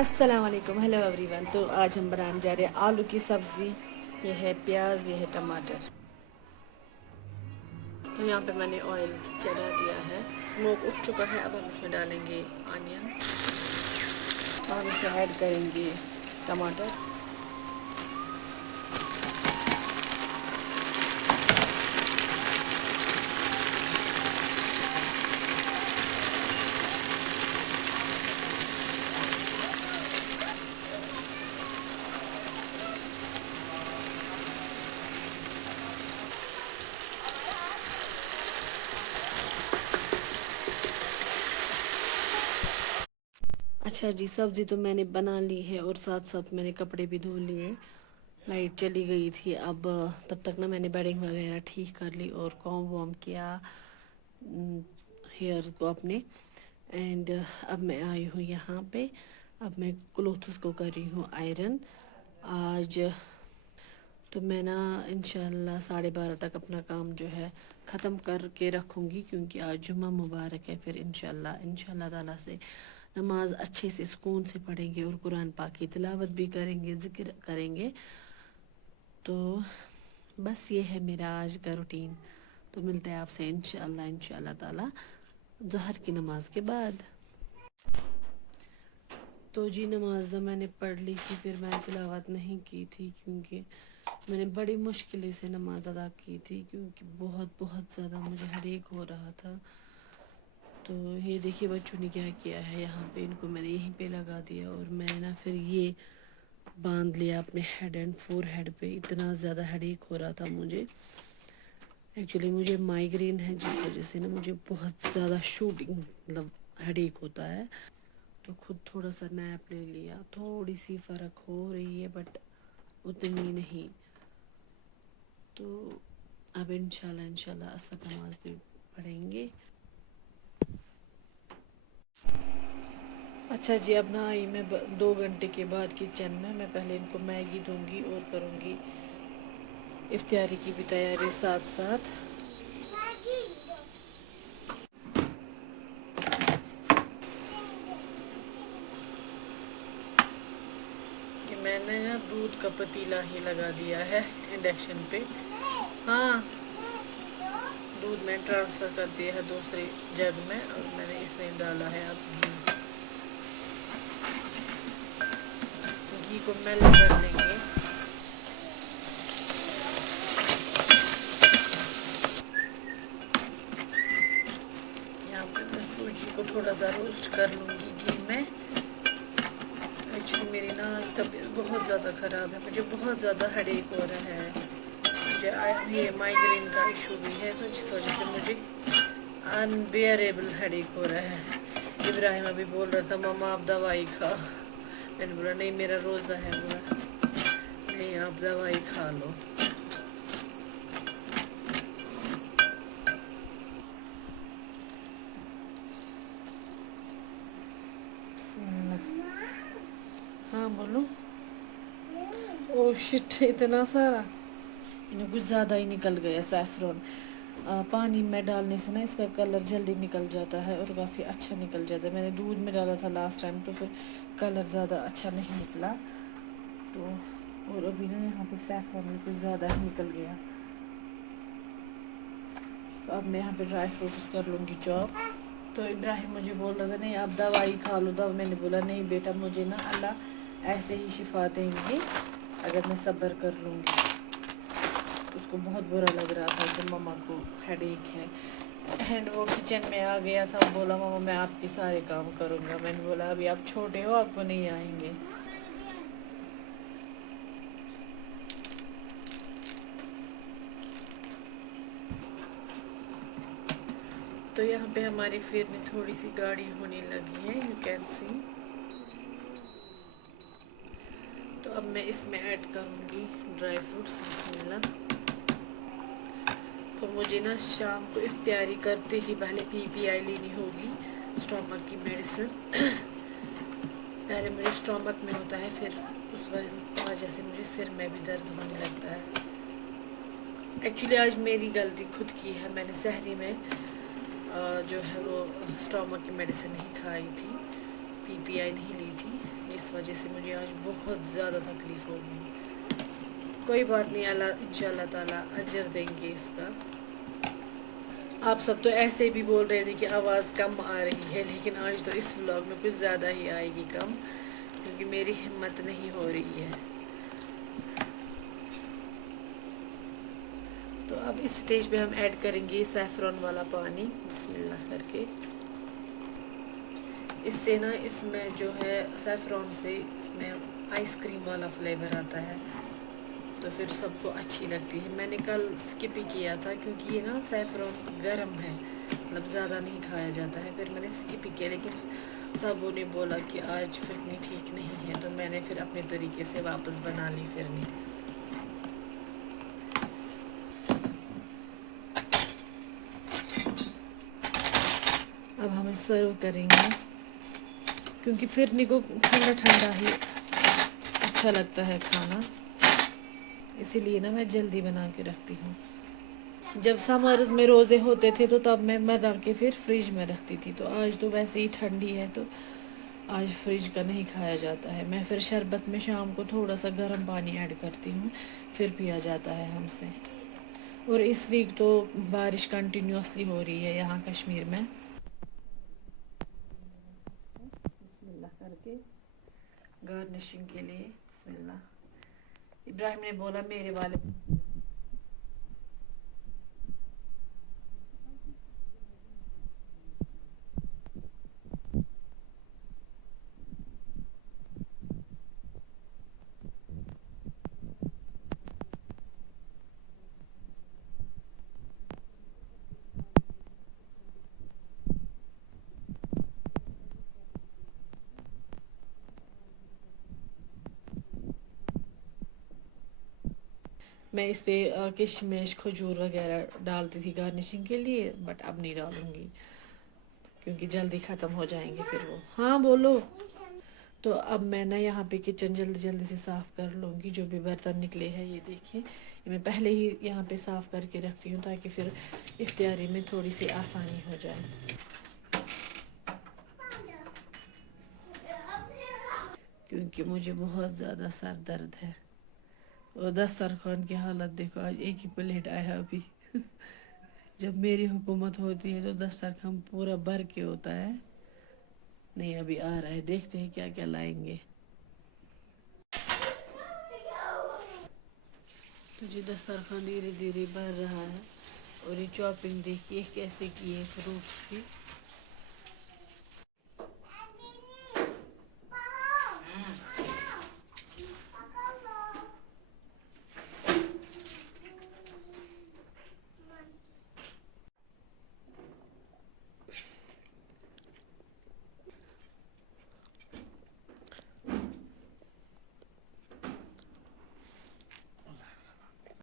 अस्सलाम वालेकुम, hello everyone. तो आज हम बनाने जा रहे हैं आलू की सब्ज़ी। ये है प्याज, ये है टमाटर। तो यहाँ पे मैंने ऑयल चढ़ा दिया है, स्मोक उठ चुका है। अब हम इसमें डालेंगे आनियन और इसमें ऐड करेंगे टमाटर। अच्छा जी, सब्ज़ी तो मैंने बना ली है और साथ साथ मैंने कपड़े भी धो लिए। लाइट चली गई थी, अब तब तक ना मैंने बेडिंग वगैरह ठीक कर ली और कॉम वॉम किया हेयर को अपने। एंड अब मैं आई हूँ यहाँ पे। अब मैं क्लोथ्स को कर रही हूँ आयरन। आज तो मैं ना इंशाल्लाह 12:30 तक अपना काम जो है ख़त्म करके रखूँगी, क्योंकि आज जुम्मा मुबारक है। फिर इंशाल्लाह ताला से नमाज अच्छे से सुकून से पढ़ेंगे और कुरान पाक की तिलावत भी करेंगे, ज़िक्र करेंगे। तो बस ये है मेरा आज का रूटीन। तो मिलते हैं आपसे इंशाल्लाह ताला ज़हर की नमाज के बाद। तो जी नमाज मैंने पढ़ ली थी, फिर मैंने तिलावत नहीं की थी, क्योंकि मैंने बड़ी मुश्किल से नमाज अदा की थी, क्योंकि बहुत ज़्यादा मुझे हेडेक हो रहा था। तो ये देखिए बच्चों ने क्या किया है, यहाँ पे इनको मैंने यहीं पे लगा दिया और मैंने ना फिर ये बांध लिया अपने हेड एंड फोर हेड पे। इतना ज़्यादा हेडेक हो रहा था मुझे। एक्चुअली मुझे माइग्रेन है, जिस वजह से ना मुझे बहुत ज़्यादा शूटिंग मतलब हेडेक होता है। तो खुद थोड़ा सा नैप ले लिया, थोड़ी सी फ़र्क हो रही है बट उतनी नहीं। तो अब इंशाल्लाह असर नमाज भी पढ़ेंगे। अच्छा जी, अब ना आई मैं 2 घंटे के बाद किचन में। मैं पहले इनको मैगी दूंगी और करूँगी इफ्तियारी की भी तैयारी साथ साथ। मैंने ना दूध का पतीला ही लगा दिया है इंडक्शन पे। हाँ, दूध में ट्रांसफ़र कर दिया है दूसरे जग में और मैंने इसमें डाला है अब घी को मेल्ट कर लेंगे। यहाँ पे मैं सूजी को थोड़ा सा रोस्ट कर लूँगी घी में। एक्चुअली मेरी ना तबीयत बहुत ज़्यादा ख़राब है, मुझे बहुत ज़्यादा हेडेक हो रहा है। मुझे ये माइग्रेन का इशू भी है, तो जिस वजह से मुझे अनबेयरेबल हेडेक हो रहा है। इब्राहिम अभी बोल रहा था मम्मा आप दवाई खा। मैंने बोला नहीं, मेरा रोज़ा है। बोला नहीं, आप दवाई खा लो। हाँ बोलो। ओह शिट, इतना सारा कुछ ज़्यादा ही निकल गया सैफरन। पानी में डालने से ना इसका कलर जल्दी निकल जाता है और काफ़ी अच्छा निकल जाता है। मैंने दूध में डाला था लास्ट टाइम, तो फिर कलर ज़्यादा अच्छा नहीं निकला। तो और अभी ना यहाँ पे सैफरन कुछ ज़्यादा ही निकल गया। तो अब मैं यहाँ पे ड्राई फ्रूट्स कर लूँगी चॉप। तो इब्राहिम मुझे बोल रहा था नहीं आप दवाई खा लो। दवा मैंने बोला नहीं बेटा, मुझे ना अल्लाह ऐसे ही शिफा देंगे अगर मैं सब्र कर लूँगी। उसको बहुत बुरा लग रहा था कि मम्मा को हेडेक है। एंड वो किचन में आ गया था, बोला मम्मा मैं आपके सारे काम करूँगा। मैंने बोला अभी आप छोटे हो, आपको नहीं आएंगे। तो यहाँ पे हमारी फिर में थोड़ी सी गाढ़ी होने लगी है, यू कैन सी। तो अब मैं इसमें ऐड करूँगी ड्राई फ्रूट्स। बिस्मिल्लाह। तो मुझे ना शाम को इफ्तियारी करते ही पहले PPI लेनी होगी, स्टोमक की मेडिसिन। पहले मेरे स्टोमक में होता है, फिर उस वजह से मुझे सिर में भी दर्द होने लगता है। एक्चुअली आज मेरी गलती खुद की है, मैंने सहरी में जो है वो स्टोमक की मेडिसिन नहीं खाई थी, PPI नहीं ली थी, इस وجہ سے مجھے آج بہت زیادہ تکلیف ہوگی. کوئی بات نہیں, اللہ انشاءاللہ تعالیٰ اجر دیں گے اس کا. آپ سب تو ایسے بھی بول رہے تھے کہ آواز کم آ رہی ہے, لیکن آج تو اس ولاگ میں کچھ زیادہ ہی آئے گی کم, کیونکہ میری ہمت نہیں ہو رہی ہے. تو اب اس سٹیج پہ ہم ایڈ کریں گے سیفرون والا پانی, بسم اللہ کر کے. اس سے نا اس میں جو ہے سیفرون سے اس میں آئس کریم والا فلیور آتا ہے, تو پھر سب کو اچھی لگتی ہے. میں نے کل اسکپ ہی کیا تھا کیونکہ یہ نا سیفرون گرم ہے, مطلب زیادہ نہیں کھایا جاتا ہے. پھر میں نے اسکپ ہی کیا, لیکن سبوں نے بولا کہ آج فرنی ٹھیک نہیں ہے, تو میں نے پھر اپنے طریقے سے واپس بنا لی فرنی. اب ہم سرو کریں گے, کیونکہ فرنی کو ٹھنڈا ٹھنڈا ہی اچھا لگتا ہے کھانا, اسی لیے نا میں جلدی بنا کے رکھتی ہوں. جب سمرز میں روزے ہوتے تھے تو تب میں بنا کے پھر فریج میں رکھتی تھی. تو آج تو ویسے ہی ٹھنڈی ہے تو آج فریج کا نہیں کھایا جاتا ہے. میں پھر شربت میں شام کو تھوڑا سا گرم پانی ایڈ کرتی ہوں, پھر پیا جاتا ہے ہم سے. اور اس ویک تو بارش کنٹینیوسلی ہو رہی ہے یہاں کشمیر میں. بسم اللہ کر کے گارنشنگ کے لیے, بسم اللہ. ابراہیم نے بولا میرے والے میں اس پہ کشمش کھجور وغیرہ ڈالتی تھی گارنشنگ کے لیے, بٹ اب نہیں ڈالوں گی کیونکہ جلدی ختم ہو جائیں گے پھر وہ. ہاں بولو. تو اب میں نا یہاں پہ کچن جلدی جلدی سے صاف کر لوں گی. جو بھی برتن نکلے ہیں یہ دیکھیں, میں پہلے ہی یہاں پہ صاف کر کے رکھتی ہوں تاکہ پھر افطاری میں تھوڑی سی آسانی ہو جائے. کیونکہ مجھے بہت زیادہ سر درد ہے, اور دسترخوان کی حالت دیکھو, آج ایک ہی پلیٹ آیا ابھی. جب میری حکومت ہوتی ہے تو دسترخوان پورا بھر کے ہوتا ہے. نہیں ابھی آ رہا ہے, دیکھتے ہیں کیا کیا لائیں گے. تو جی دسترخوان دھیرے دھیرے بھر رہا ہے. اور یہ چاپنگ دیکھیے کیسے کی ہے فروٹس کی.